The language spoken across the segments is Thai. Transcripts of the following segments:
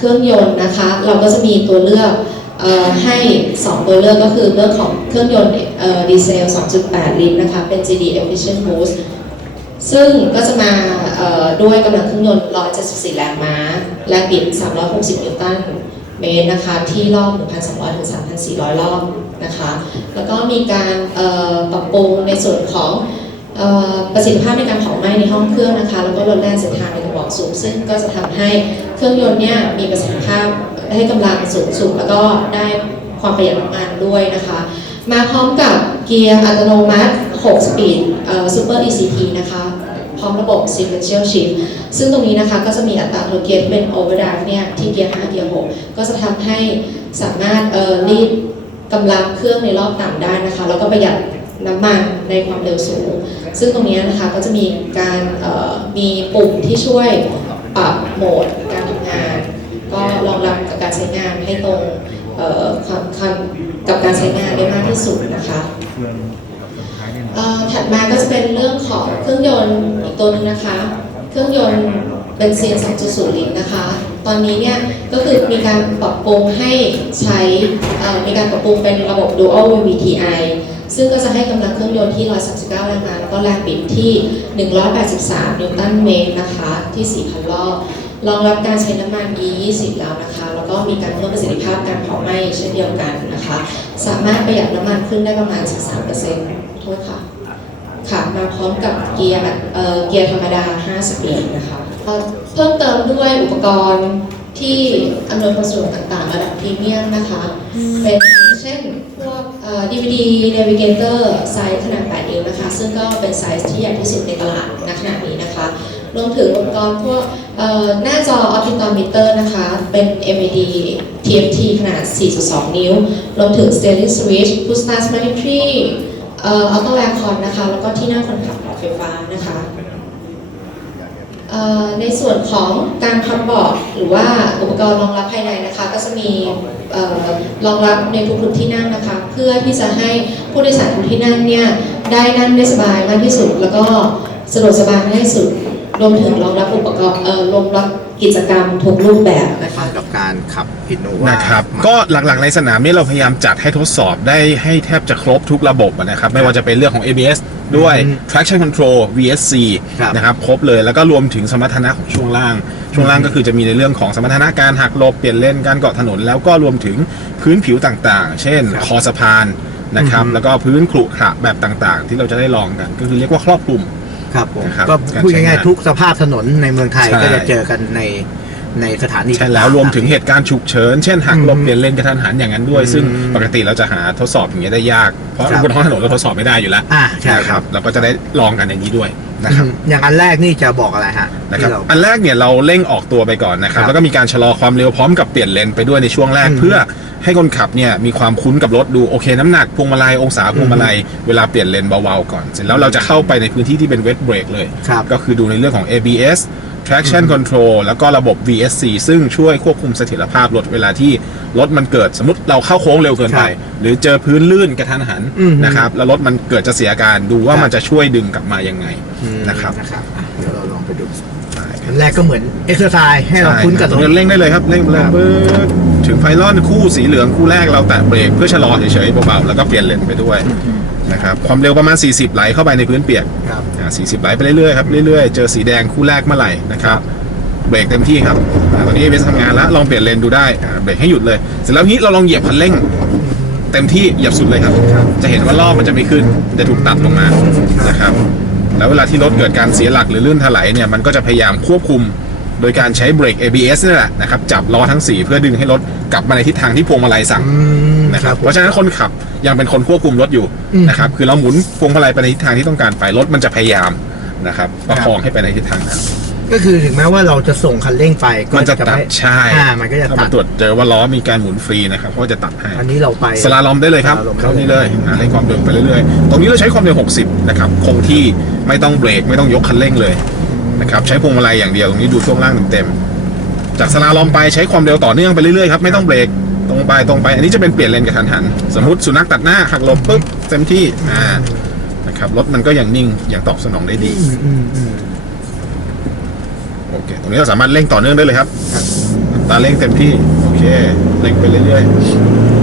เครื่องยนต์นะคะ เราก็จะมีตัวเลือกออให้ 2 ตัวเลือกก็คือเรื่องของเครื่องยนต์ดีเซล 2.8 ลิตรนะคะ เป็น GD Efficient Boost ซึ่งก็จะมาด้วยกำลังเครื่องยนต์ 174 แรงม้าแรงบิด 360 นิวตันเมตรนะคะ ที่รอบ 1,200 ถึง 3,400 รอบนะคะ แล้วก็มีการปรับปรุงในส่วนของอประสิทธิภาพในการเผาไหม้ในห้องเครื่องนะคะ แล้วก็ลดแรงเสียดทานในกระ สูบซึ่งก็จะทำให้เครื่องยนต์เนี่ยมีประสิทธิภาพให้กำลังสูงสุดแล้วก็ได้ความประหยัดน้ำมันด้วยนะคะ มาพร้อมกับเกียร์อัตโนมัติ 6 สปีดเอ่อ Super ECP นะคะพร้อมระบบ Sequential Shift ซึ่งตรงนี้นะคะก็จะมีอัตราตัวเกียร์ที่เป็น Overdrive เนี่ยที่เกียร์ 5 เกียร์ 6 ก็จะทำให้สามารถเอ่อรีดกำลังเครื่องในรอบต่ำได้นะคะ แล้วก็ประหยัด น้ำมันในความเร็วสูง ซึ่งตรงนี้นะคะก็จะมีการมีปุ่มที่ช่วยปรับโหมดการทำงาน ก็รองรับกับการใช้งานให้ตรงความกับการใช้งานได้มากที่สุดนะคะถัดมาก็จะเป็นเรื่องของเครื่องยนต์อีกตัวหนึงนะคะ เครื่องยนต์เบนซิน 2.0 ลิตรนะคะ ตอนนี้เนี่ยก็คือมีการปรับปรุงให้ใช้มีการปรับปรุงเป็นระบบ Dual VVTi ซึ่งก็จะให้กำลังเครื่องยนต์ที่ 139 แรงม้าแล้วก็แรงบิดที่ 183 นิวตันเมตรนะคะ ที่ 4,000 รอบ รองรับการใช้น้ำมัน E20 แล้วนะคะ แล้วก็มีการเพิ่มประสิทธิภาพการเผาไหม้เช่นเดียวกันนะคะ สามารถประหยัดน้ำมันขึ้นได้ประมาณ 13%โทษค่ะ ค่ะมาพร้อมกับเกียร์แบบเอ่อเกียร์ธรรมดา 5 สปีดนะคะเอ่อเพิ่มเติมด้วยอุปกรณ์ที่อำนวยความสะดวกต่างๆ ระดับพรีเมียมนะคะ เป็น เช่น พวก DVD Navigator ไซส์ขนาด 8 นิ้วนะคะ ซึ่งก็เป็นไซส์ที่ใหญ่ที่สุดในตลาดณขณะนี้นะคะ รวมถึงอุปกรณ์พวกหน้าจอ Optometer นะคะ เป็น MED TFT ขนาด 4.2 นิ้ว รวมถึง Steering Switch Push Start Telemetry เอ่อ Auto Air Con นะคะ แล้วก็ที่นั่งคนขับแบบไฟฟ้านะคะ ในส่วนของการคำบอกหรือว่าอุปกรณ์รองรับภายในนะคะ ก็จะมีเอ่อรองรับในทุกๆที่นั่งนะคะ เพื่อที่จะให้ผู้โดยสารทุกที่นั่งเนี่ยได้นั่งได้สบายมากที่สุด แล้วก็สะดวกสบายมากที่สุด รวมถึงรองรับอุปกรณ์เอ่อรองรับกิจกรรมทุกรูปแบบนะคะ กับการขับอินโนวานะครับก็หลักๆในสนามนี้เราพยายามจัดให้ทดสอบได้ให้แทบจะครบทุกระบบอะนะครับไม่ว่าจะเป็นเรื่องของ ABS ด้วย traction control VSC ครับนะครับครบเลยแล้วก็รวมถึงสมรรถนะของช่วงล่าง ช่วงล่างก็คือจะมีในเรื่องของสมรรถนะการหักหลบเปลี่ยนเลนการเกาะถนน แล้วก็รวมถึงพื้นผิวต่างๆ เช่น ครับ คอสะพานนะครับอือฮึแล้วก็พื้นขรุขระแบบต่างๆ ที่เราจะได้ลองกัน ก็คือเรียกว่าครอบคลุม ครับผมนะครับก็พูดการใช้ง่ายงานๆทุกสภาพถนนในเมืองไทยใช่ ก็จะเจอกันในในสถานีใช่แล้วต่างๆรวมถึงเหตุการณ์ฉุกเฉิน เช่นหักหลบอืมเปลี่ยนเลนกระทันหันอย่างนั้นด้วยซึ่งอืมปกติเราจะหาทดสอบอย่างเงี้ยได้ยาก เพราะครับ บนท้องถนนเราทดสอบไม่ได้อยู่แล้วอ่าใช่นะคครัรับบเราก็จะได้ลองกันอย่างนี้ด้วยนะครับอืมอย่างอันแรกนี่จะบอกอะไรฮะนะครับที่เรา อันแรกเนี่ยเราเร่งออกตัวไปก่อนนะครับครับแล้วก็มีการชะลอความเร็วพร้อมกับเปลี่ยนเลนไปด้วยในช่วงแรกอืม เพื่อ ให้คนขับเนี่ยมีความคุ้นกับรถดูโอเค น้ำหนักพวงมาลัยองศาพวงมาลัยเวลาเปลี่ยนเลนเบาๆก่อน เสร็จแล้วเราจะเข้าไปในพื้นที่ที่เป็นเวทเบรกเลยครับก็คือดูในเรื่องของ ABS traction control แล้วก็ระบบ VSC ซึ่งช่วยควบคุมเสถียรภาพรถเวลาที่รถมันเกิดสมมติเราเข้าโค้งเร็วเกินไปครับหรือเจอพื้นลื่นกระทันหันอืมนะครับแล้วรถมันเกิดจะเสียอาการดูว่าครับมันจะช่วยดึงกลับมายังไงอืมนะครับนะครับอะเดี๋ยวเราลองไปดูอันแรกก็เหมือนเอ็กซ์ไซส์ให้เราใช่คุ้นกับตรงนี้เร่งได้เลยครับเร่งคเร่รังบเบิด ถึงไพลอนคู่สีเหลืองคู่แรกเราแตะเบรกเพื่อชะลอเฉยๆเบาๆแล้วก็เปลี่ยนเลนไปด้วยนะครับความเร็วประมาณ 40 ไหลเข้าไปในพื้นเปียกครับอ่า40 ไหลไปเรื่อยๆครับเรื่อยๆเจอสีแดงคู่แรกเมื่อไหร่นะครับเบรกเต็มที่ครับอ่าตอนนี้เอเทำงานแล้วลองเปลี่ยนเลนดูได้อ่าเบรกให้หยุดเลย เสร็จแล้วนี้เราลองเหยียบคันเร่ง เต็มที่เหยียบสุดเลยครับ จะเห็นว่ารอบมันจะไม่ขึ้น จะถูกตัดลงมานะครับ แล้วเวลาที่รถเกิดการเสียหลักหรือลื่นถลายเนี่ยมันก็จะพยายามควบคุม โดยการใช้เบรก ABS นี่แหละนะครับจับล้อทั้ง 4 เพื่อดึงให้รถกลับมาในทิศทางที่พวงมาลัยสั่งอืมนะครับเพราะฉะนั้นคนขับยังเป็นคนควบคุมรถอยู่อืมนะครับคือเราหมุนพวงมาลัยไปในทิศทางที่ต้องการไปรถมันจะพยายามนะครับประคองให้ไปในทิศทางนั้นก็คือถึงแม้ว่าเราจะส่งคันเร่งไปก็มันจะตัดไม่ใช่อ่ามันก็จะถ้าตัมาดตรวจเจอว่าล้อมีการหมุนฟรีนะครับเขาก็จะตัดให้อันนี้เราไปสลาลอมได้เลยครับสลาลอมได้เท่านี้เลยอ่าเร่งความเร็วไปเรื่อยๆ ตรงนี้เราใช้ความเร็ว 60 นะครับคงที่ไม่ต้องเบรกไม่ต้องยกคันเร่งเลย นะครับใช้พวงมาลัยอย่างเดียวตรงนี้ดูช่วงล่างเต็มๆจากสลาลอมไปใช้ความเร็วต่อเนื่องไปเรื่อยๆครับไม่ต้องเบรกตรงไปตรงไป อันนี้จะเป็นเปลี่ยนเลนกระทันหัน สมมติสุนัขตัดหน้าหักหลบปุ๊บเต็มที่อ่านะครับรถมันก็ยังนิ่งยังตอบสนองได้ดีอืมอืมอืมโอเคตรงนี้เราสามารถเร่งต่อเนื่องได้เลยครับครับตาเร่งเต็มที่โอเคเร่งไปเรื่อยๆ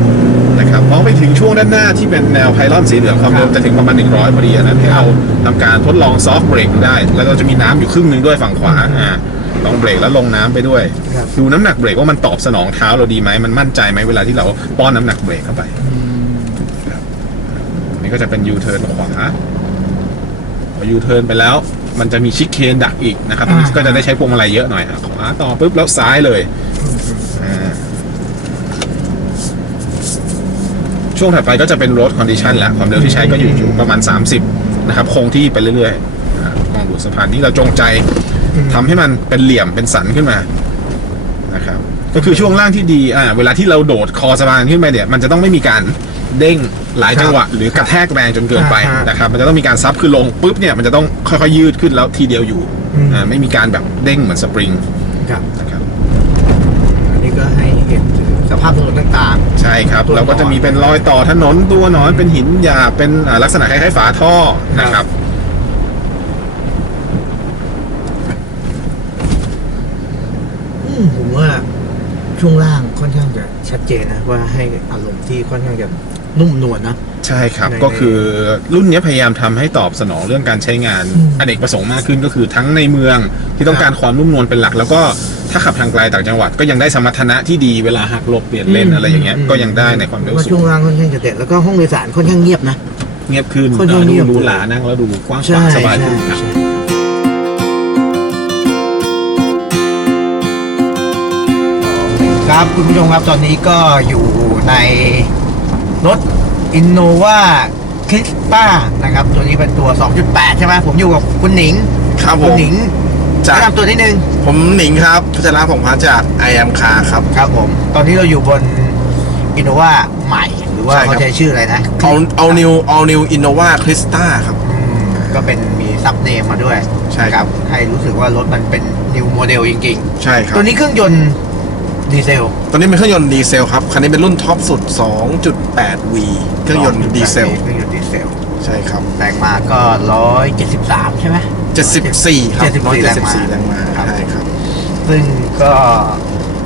นะครับมองไปถึงช่วงด้านหน้าที่เป็นแนวไพลอนสีเหลืองความเร็วจะถึงประมาณ 100พอดีอันนั้นให้เราทำการทดลองซอฟต์เบรกได้ แล้วเราจะมีน้ำอยู่ครึ่งหนึ่งด้วยฝั่งขวาอ่าลองเบรกแล้วลงน้ำไปด้วย ครับ ดูน้ำหนักเบรกว่ามันตอบสนองเท้าเราดีไหมมันมั่นใจไหมเวลาที่เราป้อนน้ำหนักเบรกเข้าไปครับอันนี่ก็จะเป็นยูเทิร์นขวาพอยูเทิร์นไปแล้ว มันจะมีชิคเคนดักอีกนะครับอ่า ก็จะได้ใช้พวงมาลัยเยอะหน่อยอะขวาต่อปุ๊บแล้วซ้ายเลยอ่า ช่วงถัดไปก็จะเป็นรถคอนดิชันแล้วความเร็วที่ใช้ก็อยู่อยู่ประมาณ 30 นะครับ คงที่ไปเรื่อยๆอ่ามองดูสะพานที่เราจงใจทำให้มันเป็นเหลี่ยมเป็นสันขึ้นมานะครับ ก็คือช่วงล่างที่ดีอ่าเวลาที่เราโดดคอสะพานขึ้นไปเนี่ยมันจะต้องไม่มีการเด้งหลายจังหวะ หรือกระแทกแรงจนเกินไปอ่าฮะนะครับ มันจะต้องมีการซับคือลงปุ๊บเนี่ยมันจะต้องค่อยๆยืดขึ้นแล้วทีเดียวอยู่อืม อ่าไม่มีการแบบเด้งเหมือนสปริง ครับ นะครับ อันนี้ก็ให้เห็นถึงสภาพถนนต่างใช่ครับตัวหนอนเราก็จะมีเป็นรอยต่อถนนตัวหนอนเป็นหินหยาบเป็นอ่าลักษณะคล้ายๆฝาท่อนะครับๆอืมผมว่าช่วงล่างค่อนข้างจะชัดเจนนะว่าให้อารมณ์ที่ค่อนข้างจะ นุ่มนวลนะ ใช่ครับในก็คือรุ่นนี้พยายามทำให้ตอบสนองเรื่องการใช้งานอืมอเนกประสงค์มากขึ้นก็คือทั้งในเมืองที่ต้องการความนุ่มนวลเป็นหลัก แล้วก็ถ้าขับทางไกลต่างจังหวัดก็ยังได้สมรรถนะที่ดีเวลาหักหลบเปลี่ยนเลนอะไรอย่างเงี้ยก็ยังได้ในความเร็วว่าสูช่วงงล่างค่อนข้างจะเด็ดแล้วก็ห้องโดยสารค่อนข้างเงียบนะเงียบขึ้นค่อนข้างดูเงียบหรูหรานั่งแล้วดูกว้างขใช่วางสบายใช่ขึ้นครับใช่ครับคุณผู้ชมครับตอนนี้ก็อยู่ใน รถ Innova c r i s t a นะครับ ตัวนี้เป็นตัว 2.8 ใช่ไหมผมอยู่กับคุณหนิงครับผคุณมหนิงจากแนะนำตัวนิดนึง ผมหนิงครับพัชระผงพัฒน์จาก i am car ครับ ครับผม ตอนนี้เราอยู่บน Innova ใหม่ หรือว่าใช่ครับ เขาใช้ชื่ออะไรนะ all all new all new Innova Crista ครับ อืมก็เป็นมีซับเนมมาด้วยใช่ครับ ให้รู้สึกว่ารถมันเป็น new model จริงใช่คๆ รับตัวนี้เครื่องยนต์ ดีเซลตัวนี้เป็นเครื่องยนต์ดีเซลครับ คันนี้เป็นรุ่นท็อปสุด 2.8V เครื่องยนต์ดีเซล เครื่องยนต์ดีเซล ใช่ครับ แรงมาก็ 173 ใช่ไหม74 ครับ74 174แรงมาครับใช่ครับ ซึ่งก็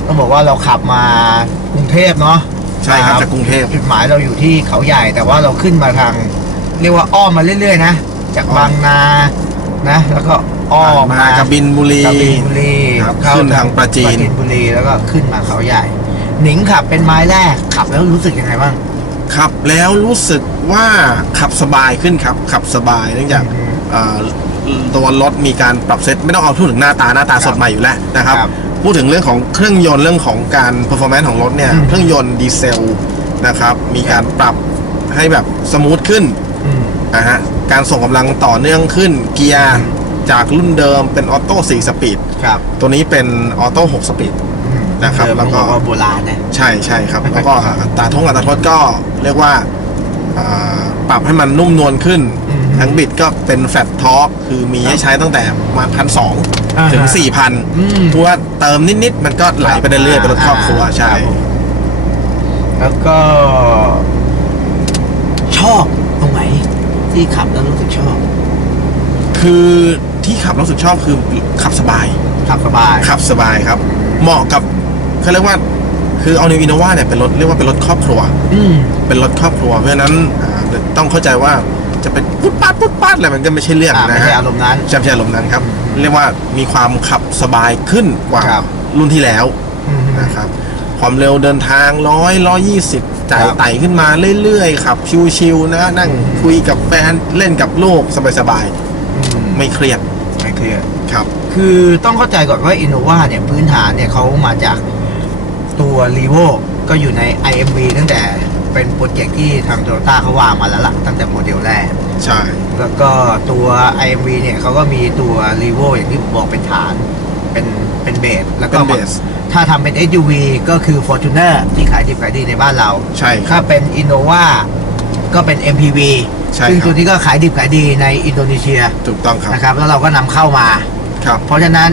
ต้องบอกว่าเราขับมากรุงเทพเนาะใช่ครับจากกรุงเทพจุดหมายเราอยู่ที่เขาใหญ่ แต่ว่าเราขึ้นมาทาง เรียกว่าอ้อมมาเรื่อยๆนะ จากบางนานะ แล้วก็อ้อมมากระบินบุรีกระบินบุรี ครับเข้ขึ้นทางปราจีนปราจีน บุรีแล้วก็ขึ้นมาเขาใหญ่ หนิงขับเป็นไม้แรกขับแล้วรู้สึกยังไงบ้าง ขับแล้วรู้สึกว่าขับสบายขึ้นครับ ขับสบายเนื่องจากอืมเอ่อตัวรถมีการปรับเซตไม่ต้องเอาพูดถึงหน้าตาหน้าตาสดใหม่อยู่แล้วนะครับ ครับพูดถึงเรื่องของเครื่องยนต์เรื่องของการ performance ของรถเนี่ย อืม เครื่องยนต์ดีเซลนะครับ มีการปรับให้แบบสมูทขึ้น อืม นะฮะการส่งกำลังต่อเนื่องขึ้นเกียร์ จากรุ่นเดิมเป็นออโต้4สปีด ครับตัวนี้เป็นออโต้6สปีดอืมนะครับเดิมแล้วก็ต้องบอกว่าโบราณนะ ใช่ใช่ครับ แล้วก็อัตราทงอัตราทดก็เรียกว่าอ่าปรับให้มันนุ่มนวลขึ้น อืมทั้งบิดก็เป็นแฟตท็อปคือมีให้ใช้ตั้งแต่มาพันสองอ่าฮะถึงสี่พันอืม เพราะว่าเติมนิด ๆ มันก็ไหลไปเรื่อยๆเป็นรถครอบครัวอ่าใช่ครับผมแล้วก็ ชอบตรงไหนที่ขับแล้วรู้สึกชอบ คือที่ขับรู้สึกชอบคือขับสบาย ขับสบาย ขับสบายครับ เหมาะกับเขาเรียกว่าคือเอานิวอินโนวาเนี่ยเป็นรถเรียกว่าเป็นรถครอบครัว อืมเป็นรถครอบครัว เพราะฉะนั้นอ่าต้องเข้าใจว่าจะเป็นปุ๊ดปัดปุ๊ดปัดอะไรมันก็ไม่ใช่เรื่องอ่านะไม่ใช่ฮะอารมณ์นั้นใช่ไม่ใช่อารมณ์นั้นครับ เรียกว่ามีความขับสบายขึ้นกว่าครับรุ่นที่แล้วอืมนะครับความเร็วเดินทางร้อยร้อยี่สิบจ่ายครับไต่ขึ้นมาเรื่อยๆขับชิวๆนะนั่งคุยกับแฟนเล่นกับลูกสบายอืมๆ ไม่เครียดไม่เคลียร์ครับ คือต้องเข้าใจก่อนว่า Innova เนี่ยพื้นฐานเนี่ยเขามาจากตัว r e v o ก็อยู่ใน IMV ตั้งแต่เป็นโปรเจกต์ที่ทาง Toyota เขาวางมาแล้วล่ะตั้งแต่โมเดลแรก ใช่ แล้วก็ตัว IMV เนี่ยเขาก็มีตัว r e v o อย่างที่ผมบอกเป็นฐานเป็นเป็นเบสแล้วก็เป็นเบส ถ้าทำเป็น SUV ก็คือ Fortuner ที่ขายดีขายดีในบ้านเรา ใช่คถ้ารับเป็น Innova ก็เป็น MPV ใช่ซึ่งครับ ตัวนี้ก็ขายดีขายดีในอินโดนีเซียถูกต้องครับ นะครับ แล้วเราก็นำเข้ามา ครับ เพราะฉะนั้น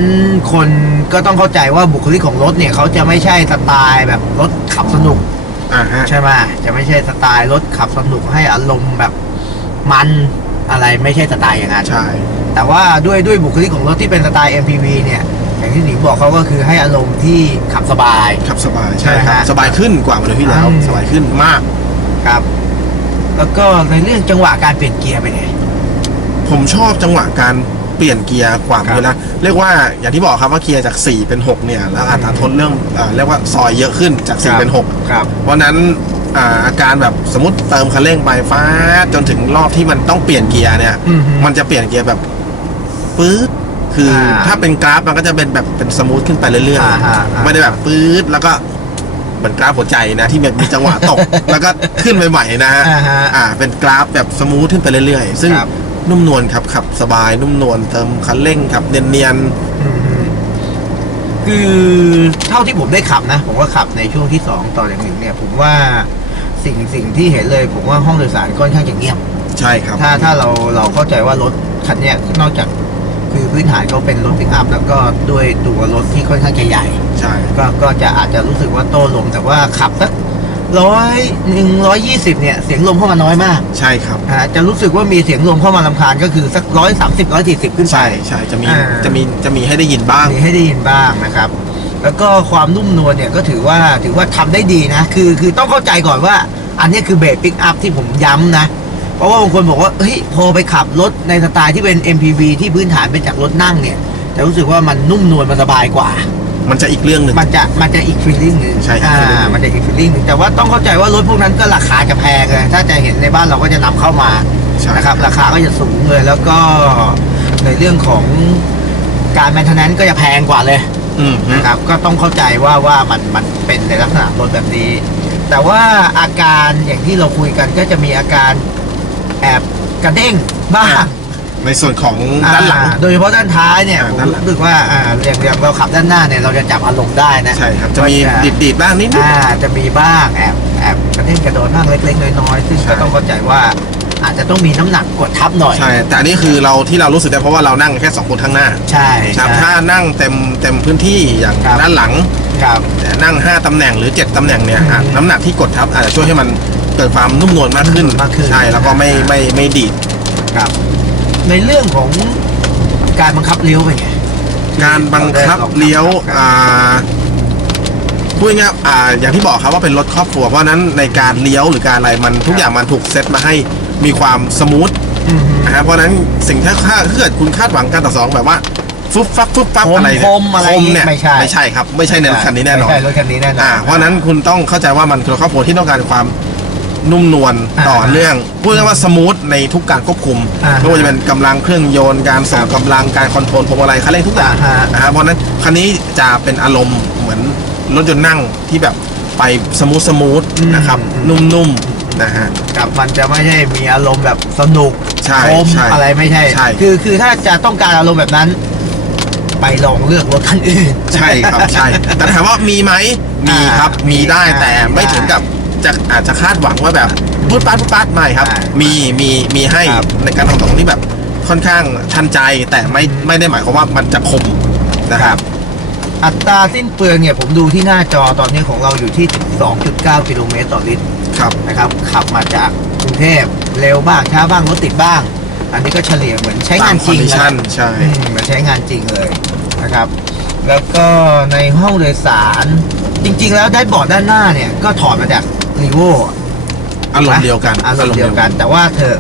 คนก็ต้องเข้าใจว่าบุคลิกของรถเนี่ยเขาจะไม่ใช่สไตล์แบบรถขับสนุก อ่าฮะ ใช่ไหมจะไม่ใช่สไตล์รถขับสนุกให้อารมณ์แบบมันอะไรไม่ใช่สไตล์อย่างนั้นใช่ แต่ว่าด้วยด้วยบุคลิกของรถที่เป็นสไตล์ MPV เนี่ยอย่างที่หนิงบอกเขาก็คือให้อารมณ์ที่ขับสบาย ขับสบาย ใช่ครับนะฮะสบายขึ้นกว่าวันที่แล้ว อืม สบายขึ้นมาก ครับ แล้วก็ในเรื่องจังหวะการเปลี่ยนเกียร์เป็นไง ผมชอบจังหวะการเปลี่ยนเกียร์กว่าครับเลยนะเรียกว่าอย่างที่บอกครับว่าเกียร์จาก 4 เป็น 6 เนี่ย แล้วอัตราทนเรื่องอ่าเรียกว่าซอยเยอะขึ้นจาก4เป็น 6 ครับเพราะฉะนั้นอ่าอาการแบบสมมติเติมคันเร่งไปฟ้าดจนถึงรอบที่มันต้องเปลี่ยนเกียร์เนี่ย อือฮึมันจะเปลี่ยนเกียร์แบบปื๊ดคืออาถ้าเป็นกราฟมันก็จะเป็นแบบเป็นสมูทขึ้นไปเรื่อยอ่าฮะอ่าๆไม่ได้แบบปื๊ดแล้วก็ เหมือนกราฟหัวใจนะที่แบบมีจังหวะตก แล้วก็ขึ้นใหม่ๆนะฮะอ่าฮะอ่าเป็นกราฟแบบสมูทขึ้นไปเรื่อยๆ ซึ่งครับ นุ่มนวลครับขับสบายนุ่มนวลเติมคันเร่งขับเนียนอืมคือเท่าที่ผมได้ขับนะ ผมก็ขับในช่วงที่สองต่อจากหนึ่งเนี่ย ผมว่าสิ่งสิ่งที่เห็นเลย ผมว่าห้องโดยสารค่อนข้างจะเงียบ ๆใช่ครับ ถ้าถ้าเราเราเข้าใจว่ารถคันเนี้ยนอกจากคือพื้นฐานเขาเป็นรถปิกอัพแล้วก็ด้วยตัวรถที่ค่อนข้างจะใหญ่ ใช่ ก็ก็จะอาจจะรู้สึกว่าโต้ลมแต่ว่าขับสักร้อยหนึ่งร้อยยี่สิบเนี่ยเสียงลมเข้ามาน้อยมากใช่ครับ อ่าจะรู้สึกว่ามีเสียงลมเข้ามาลำคาญก็คือสักร้อยสามสิบร้อยสี่สิบขึ้นไป ใช่ใช่จะมีอ่า จะมีจะมีให้ได้ยินบ้าง มีให้ได้ยินบ้างนะครับ แล้วก็ความนุ่มนวลเนี่ยก็ถือว่าถือว่าทำได้ดีนะ คือคือต้องเข้าใจก่อนว่า อันนี้คือเบสปิกอัพที่ผมย้ำนะ เพราะว่าบางคนบอกว่าเฮ้ยพอไปขับรถในสไตล์ที่เป็น MPV ที่พื้นฐานเป็นจากรถนั่งเนี่ย จะรู้สึกว่ามันนุ่มนวลมันสบายกว่า มันจะอีกเรื่องหนึ่ง มันจะมันจะอีกฟีลลิ่งหนึ่งใช่อีกอ่า feeling หนึ่ง มันจะอีกฟีลลิ่งหนึ่งแต่ว่าต้องเข้าใจว่ารถพวกนั้นก็ราคาจะแพงเลยถ้าจะเห็นในบ้านเราก็จะนำเข้ามาใช่นะครับ ราคาก็จะสูงเลยแล้วก็ในเรื่องของการแมนเทนแนนก็จะแพงกว่าเลย อืมฮึนะครับก็ต้องเข้าใจว่าว่ามันมันเป็นในลักษณะรถแบบนี้ แต่ว่าอาการอย่างที่เราคุยกันก็จะมีอาการแอบกระเด้งบ้าง ในส่วนของด้านหลัง อ่โดยเฉพาะด้านท้ายเนี่ยอ่าผมด้านหลัง รู้สึกว่าอ่าอย่างอย่างเราขับด้านหน้าเนี่ยเราจะจับอารมณ์ได้นะใช่ครับ จะมีว่าดีดดีดๆบ้างนิดนึงอ่าจะมีบ้างแอบแอบกระเด้งกระโดดบ้างเล็กๆน้อยๆซึ่งใช่ ก็ต้องเข้าใจว่า อาจจะต้องมีน้ำหนักกดทับหน่อย ใช่ แต่อันนี้คือเราที่เรารู้สึกได้เพราะว่าเรานั่งแค่สองคนข้างหน้าใช่ครับ ใช่ ถ้านั่งเต็มเต็มพื้นที่อย่างครับ ด้านหลัง ครับแต่นั่ง 5 ตำแหน่งหรือ 7 ตำแหน่งเนี่ยอืมอะน้ำหนักที่กดทับอาจจะช่วยให้มันเกิดความนุ่มนวลมากขึ้นมากขึ้นใช่ แล้วก็ไม่อ่าไม่ไม่ดีดครับ ในเรื่องของการบังคับเลี้ยวเป็นไงการบังคับที่ราได้ลองเลี้ยวครับอ่าพูดง่ายๆอ่าอย่างที่บอกครับว่าเป็นรถครอบครัวเพราะฉะนั้นในการเลี้ยวหรือการอะไรมันทุกอย่างมันถูกเซตมาให้มีความสมูทอืมนะครับเพราะฉะนั้นสิ่งที่ถ้าถ้าเกิดคุณคาดหวังการต่อสองแบบว่าฟึบฟับฟึบฟับคมอะไรเนี่ยคมอะไรคมเนี่ยไม่ใช่ ไม่ใช่ครับ ไม่ใช่ในรถคันนี้แน่นอน ไม่ใช่รถคันนี้แน่นอน อ่าเพราะฉะนั้นคุณต้องเข้าใจว่ามันคือครอบครัวที่ต้องการความ นุ่มนวลอ่าต่อเนื่องพูดง่ายๆว่าสมูทในทุกการควบคุมอ่าไม่ว่าจะเป็นกำลังเครื่องยนต์การส่งกำลังการคอนโทรลพวงมาลัยคันเร่งทุกอย่างอ่าฮะ นะครับเพราะฉะนั้นคันนี้จะเป็นอารมณ์เหมือนรถยนต์นั่งที่แบบไปสมูทสมูทนะครับอืมนุ่มๆนะฮะ กับมันจะไม่ใช่มีอารมณ์แบบสนุกใช่คมใช่อะไรไม่ใช่ ใช่ คือคือถ้าจะต้องการอารมณ์แบบนั้น ไปลองเลือกรถคันอื่น ใช่ครับใช่ แต่ถามว่ามีไหมมีครับอ่ามีมีได้ได้แต่ไม่ได้ถึงกับ จะอาจจะคาดหวังว่าแบบพุดปัดพุดปัดไม่ครับใช่มีมีมีให้ครับในการทำตรงที่แบบค่อนข้างทันใจแต่ไม่ไม่ได้หมายความว่ามันจะคมนะครับ อัตราสิ้นเปลืองเนี่ยผมดูที่หน้าจอตอนนี้ของเราอยู่ที่ 2.9 กิโลเมตรต่อลิตรครับนะครับขับมาจากกรุงเทพเร็วบ้างช้าบ้างรถติดบ้าง อันนี้ก็เฉลี่ยเหมือนใช้งานจริงตาม condition เลยใช่อืมเหมือนใช้งานจริงเลยนะครับ แล้วก็ในห้องโดยสารจริง ๆ แล้วได้บอร์ดด้านหน้าเนี่ยก็ถอดมาจาก รีโวอารมณ์เดียวกันอารมณ์เดียวกัน แต่ว่าเธอ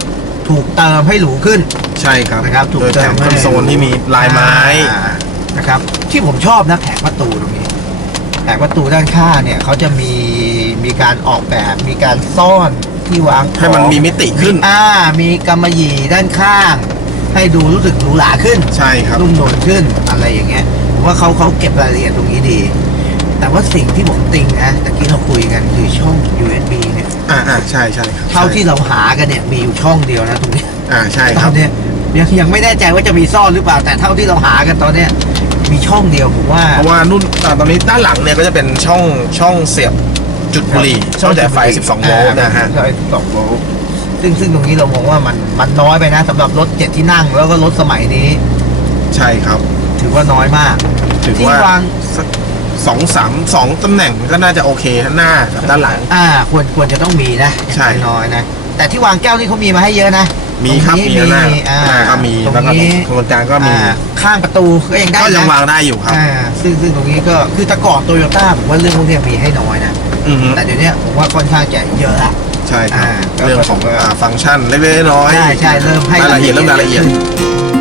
ถูกเติมให้หรูขึ้น ใช่ครับนะครับถูกโดยเติแถมมให้คอนโซลที่มีลายไม้อ่านะครับที่ผมชอบนะแผงประตูตรงนี้แผงประตูด้านข้างเนี่ยเขาจะมีมีการออกแบบมีการซ่อนที่วางของให้มันมีมิติขึ้นอ่ามีกำมะหยี่ด้านข้าง ให้ดูรู้สึกหรูหราขึ้น ใช่ครับนุ่มนวลขึ้นอะไรอย่างเงี้ยผมว่าเขาเขาเก็บรายละเอียดตรงนี้ดี แต่ว่าสิ่งที่ผมติงนะตะกี้เราคุยกันคือช่อง USB เนี่ยอ่าอ่าใช่ใช่ครับเท่าที่เราหากันเนี่ยมีอยู่ช่องเดียวนะตรงนี้อ่าใช่ตคอรับนเนี้ยยังยังไม่แน่ใจว่าจะมีซ่อนหรือเปล่า แต่เท่าที่เราหากันตอนเนี้ยมีช่องเดียวผมว่า เพราะว่านุ่นอ่าตอนนี้ด้านหลังเนี่ยก็จะเป็นช่องช่องเสียบจุดบุหรี่ช่องจ่ายไฟ 12 โวลต์นะฮะ ใช่12โวลต์ซึ่งซึ่งตรงนี้เรามองว่ามันมันน้อยไปนะสำหรับรถเจ็ดที่นั่งแล้วก็รถสมัยนี้ ใช่ครับ ถือว่าน้อยมากถือที่ว่าวางสัก สองสามสองตำแหน่งก็น่าจะโอเคหน้ากับด้านหลัง อ่า ควรควรจะต้องมีนะใช่อย่างน้อยๆนะ แต่ที่วางแก้วนี่เขามีมาให้เยอะนะมีครับตรงมีนี้หน้าอ่าหน้าก็มีตรงแล้วก็นี้ตรงกลางก็มี อ่าข้างประตูก็ยังได้ก็ยังนะวางได้อยู่ครับ อ่าซึ่งซึ่งตรงนี้ก็คือแต่ก่อนโตโยต้าผมว่าเรื่องพวกเนี้ยมีให้น้อยนะอือฮึแต่เดี๋ยวเนี้ยผมว่าค่อนข้างจะเยอะละ ใช่ครับ อ่า เรื่องของอ่าฟังก์ชันเล็กๆน้อยๆใช่ใช่เริ่มให้ รายละเอียดเริ่มรายละเอียดขึ้น